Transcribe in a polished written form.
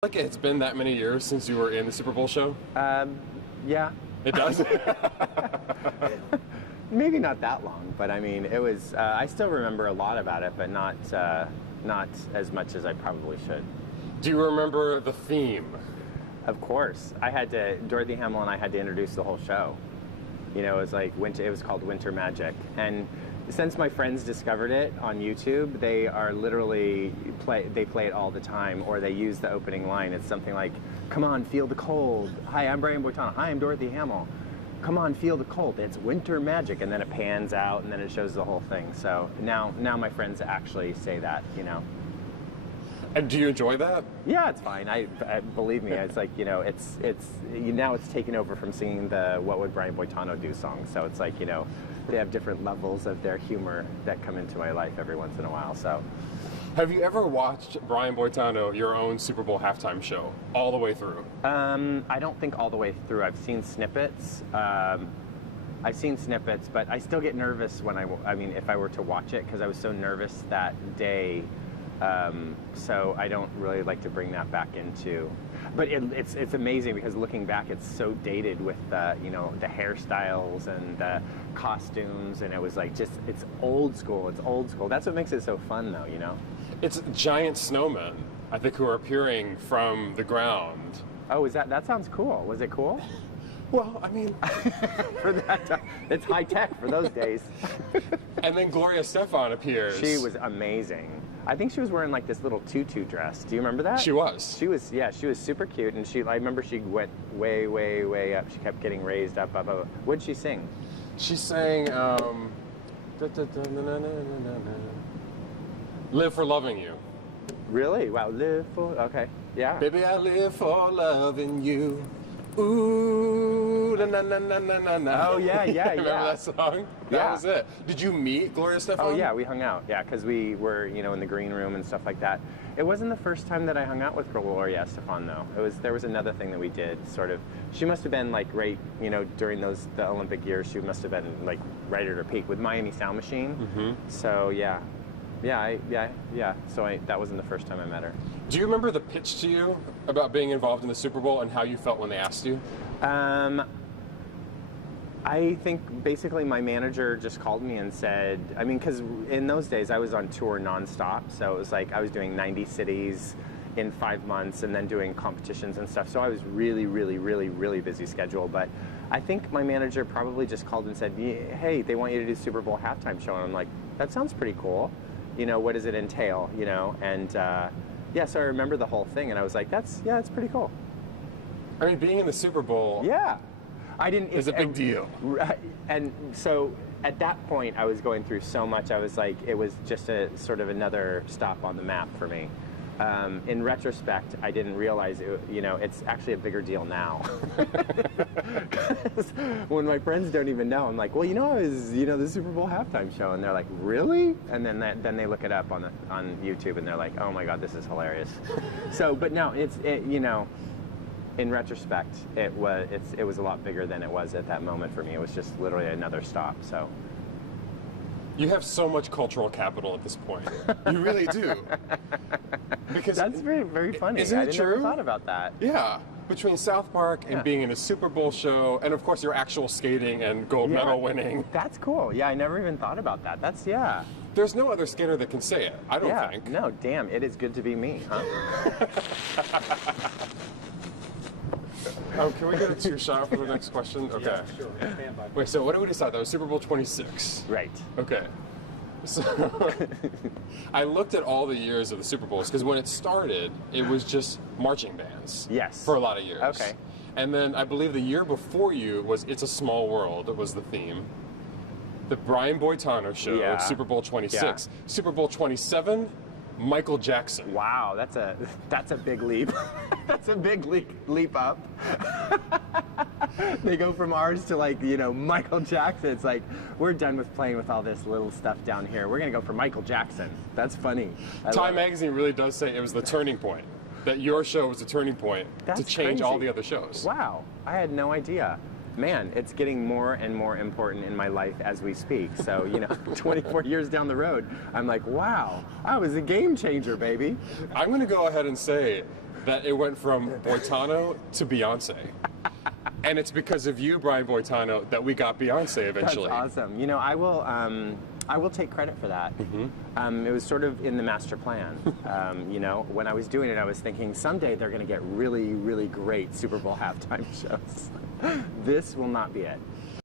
Like it's been that many years since you were in the Super Bowl show? Yeah. It does? Maybe not that long, but I mean, it was. I still remember a lot about it, but not as much as I probably should. Do you remember the theme? Of course, I had to. Dorothy Hamill and I had to introduce the whole show. You know, it was like winter. It was called Winter Magic, and since my friends discovered it on YouTube, they are literally they play it all the time, or they use the opening line. It's something like, "Come on, feel the cold. Hi, I'm Brian Boitano. Hi, I'm Dorothy Hamill. Come on, feel the cold. It's winter magic." And then it pans out, and then it shows the whole thing. So now my friends actually say that, you know. And do you enjoy that? Yeah, it's fine. I believe me. It's like, you know, now it's taken over from singing the "What Would Brian Boitano Do" song. So it's like, you know, they have different levels of their humor that come into my life every once in a while. So, have you ever watched Brian Boitano, your own Super Bowl halftime show, all the way through? I don't think all the way through. I've seen snippets. But I still get nervous when I mean, if I were to watch it, because I was so nervous that day. So I don't really like to bring that back into. But it's amazing because looking back, it's so dated with you know, the hairstyles and the costumes, and it was like it's old school. It's old school. That's what makes it so fun, though. You know. It's giant snowmen, I think, who are appearing from the ground. Oh, that sounds cool. Was it cool? Well, I mean, for that, it's high tech for those days. And then Gloria Estefan appears. She was amazing. I think she was wearing like this little tutu dress. Do you remember that? She was. She was, yeah, she was super cute, and I remember she went way, way, way up. She kept getting raised up. What did she sing? She sang, Live for Loving You. Really? Wow, live for, okay, yeah. Baby, I live for loving you. Ooh, na na na na na na. Oh, yeah. Remember that song? That was it. Did you meet Gloria Estefan? Oh, yeah, we hung out, yeah, because we were, you know, in the green room and stuff like that. It wasn't the first time that I hung out with Gloria Estefan, though. There was another thing that we did, sort of. She must have been, like, right, you know, during the Olympic years, she must have been, like, right at her peak with Miami Sound Machine. Mm-hmm. So, yeah. So that wasn't the first time I met her. Do you remember the pitch to you about being involved in the Super Bowl and how you felt when they asked you? I think basically my manager just called me and said, I mean, because in those days I was on tour nonstop, so it was like I was doing 90 cities in 5 months and then doing competitions and stuff. So I was really, really, really, really busy schedule. But I think my manager probably just called and said, hey, they want you to do Super Bowl halftime show. And I'm like, that sounds pretty cool. You know, what does it entail, you know? And yeah, so I remember the whole thing, and I was like, that's pretty cool. I mean, being in the Super Bowl is a big deal. And so at that point, I was going through so much, I was like, it was just a sort of another stop on the map for me. In retrospect, I didn't realize you know, it's actually a bigger deal now. When my friends don't even know, I'm like, well, you know, it was, you know, the Super Bowl halftime show, and they're like, really? And then they look it up on YouTube, and they're like, oh my God, this is hilarious. So, but no, you know, in retrospect, it was a lot bigger than it was at that moment for me. It was just literally another stop. So. You have so much cultural capital at this point. You really do. Because that's very, very funny. Isn't it true? I never thought about that. Yeah. Between South Park and being in a Super Bowl show, and of course your actual skating and gold medal winning. That's cool. Yeah, I never even thought about that. Yeah. There's no other skater that can say it, I don't think. No, damn, it is good to be me, huh? Can we get a two-shot for the next question? Okay. Yeah, sure. Wait, so what did we decide? That was Super Bowl 26. Right. Okay. So I looked at all the years of the Super Bowls, because when it started, it was just marching bands. Yes. For a lot of years. Okay. And then I believe the year before you was It's a Small World, that was the theme. The Brian Boitano show, Super Bowl 26. Yeah. Super Bowl 27, Michael Jackson. Wow, that's a big leap. That's a big leap up. They go from ours to, like, you know, Michael Jackson. It's like, we're done with playing with all this little stuff down here. We're gonna go for Michael Jackson. That's funny. Time magazine really does say it was the turning point. That your show was the turning point to change all the other shows. Wow, I had no idea. Man, it's getting more and more important in my life as we speak. So, you know, 24 years down the road, I'm like, wow, I was a game changer, baby. I'm going to go ahead and say that it went from Boitano to Beyonce. And it's because of you, Brian Boitano, that we got Beyonce eventually. That's awesome. You know, I will take credit for that. It was sort of in the master plan. You know, when I was doing it, I was thinking someday they're going to get really, really great Super Bowl halftime shows. This will not be it.